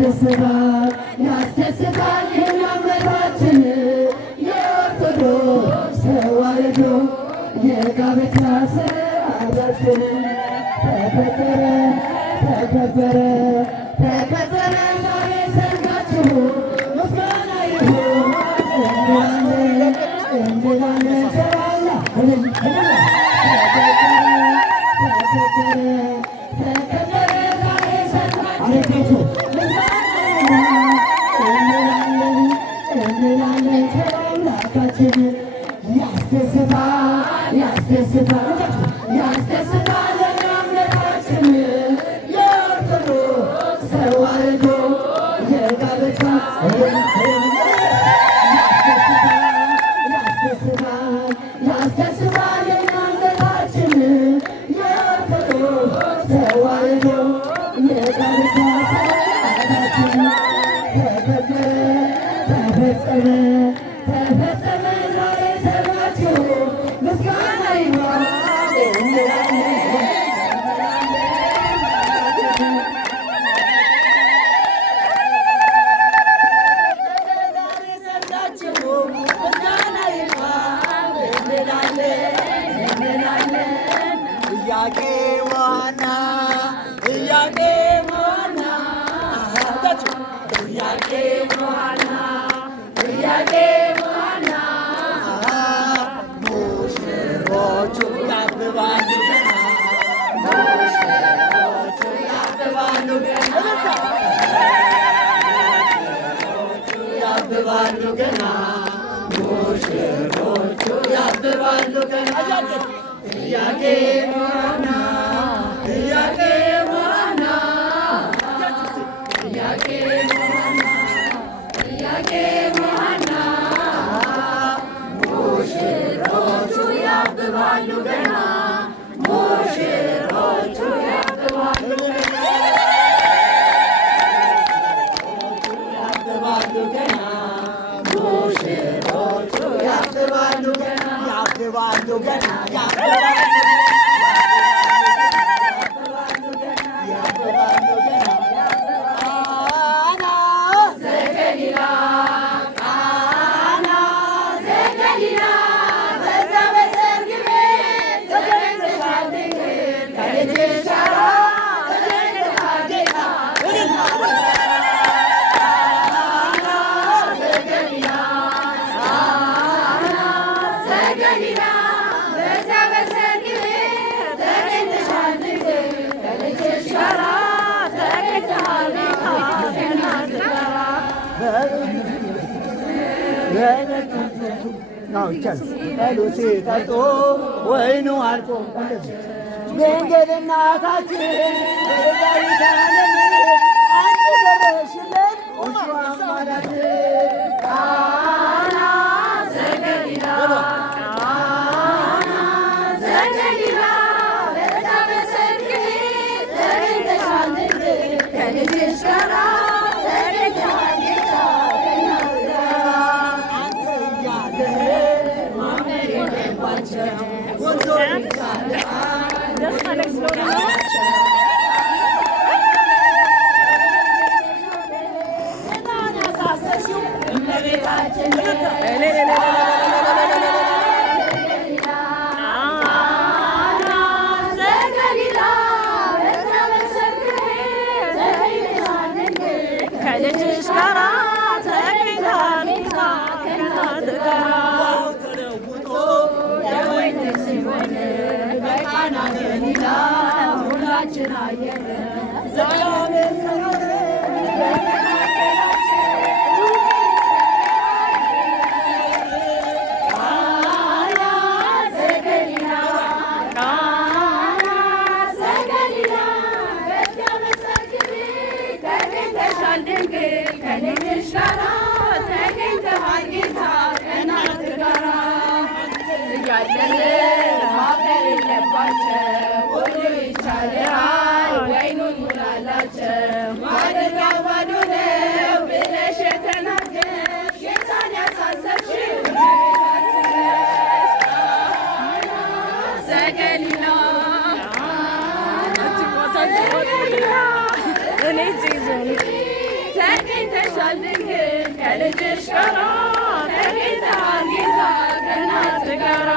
ያስደስታል ያስደስታል የእምነታችን የኦርቶዶክስ ተዋሕዶ የጋብቻ ሥርዓታችን ተከበረ ተከበረ ተከበረ ዛሬ ሰርጋችሁ ምስጋና ይሁን እንላለን እንላለን ተባላ ተከበረ ተከበረ ዛሬ ሰርጋችሁ ምስጋና እንላለን እንላለን ተባላካችን ያስደስታል ያስደስታል ያስደስታል የእምነታችን የኦርቶዶክስ ተዋሕዶ የጋብቻ ያስደስታል ያስደስታል የእምነታችን የኦርቶዶክስ ተዋሕዶ የጋብቻ ሥርዓታችን ተከበረ ተፈጸመ ተፈጸመ ዛሬ ሰርጋችሁ ምስጋና ይሁን እንላለን። ያብባሉ ገና ሙሽሮቹ ያብባሉ ገና ጥያቄ ዋና ጥያቄ ዋና ጥያቄ ዋና ጥያቄ ዋና ሙሽሮቹ ያብባሉ ገና ሙሽሮቹ ያብባሉ ገና ሙሽሮቹ ያብባሉ ገና ያብባሉ ገና ሲጠጡ ወይኑ አልቆ ድንግል እናታችን ዛይታለም አንቺ ደረሽለት አማላት ቃና ዘገሊላ ቃና ዘገሊላ በዛ በሰርግ ተገኝተሻል ከልጅሽ ጋራ ተገኝተሃል ጌታ ከእናት ጋራ አንተ እያለ ማመን የለባቸው ወንዞች ከልጅሽ ጋራ ተገኝተሃል ከእናት ጋራ ተለውጦ የወይን ሲሆን በቃና ገሊላ ሁላችን አየን። ከልጅሽ ጋራ ተገኝተሃል ጌታ ከእናት ጋራ እያለን ማፈር የለባቸው ሁሉ ይቻላል ወይኑን ሙላላቸው ማደሪያው ባዶ ነው ብለሽ የተናገርሽ ጌታን ያሳሰብሽው ዘገሊላ ድንግል ከልጅሽ ጋራ ከጌታ ጌታ ከእናት ጋራ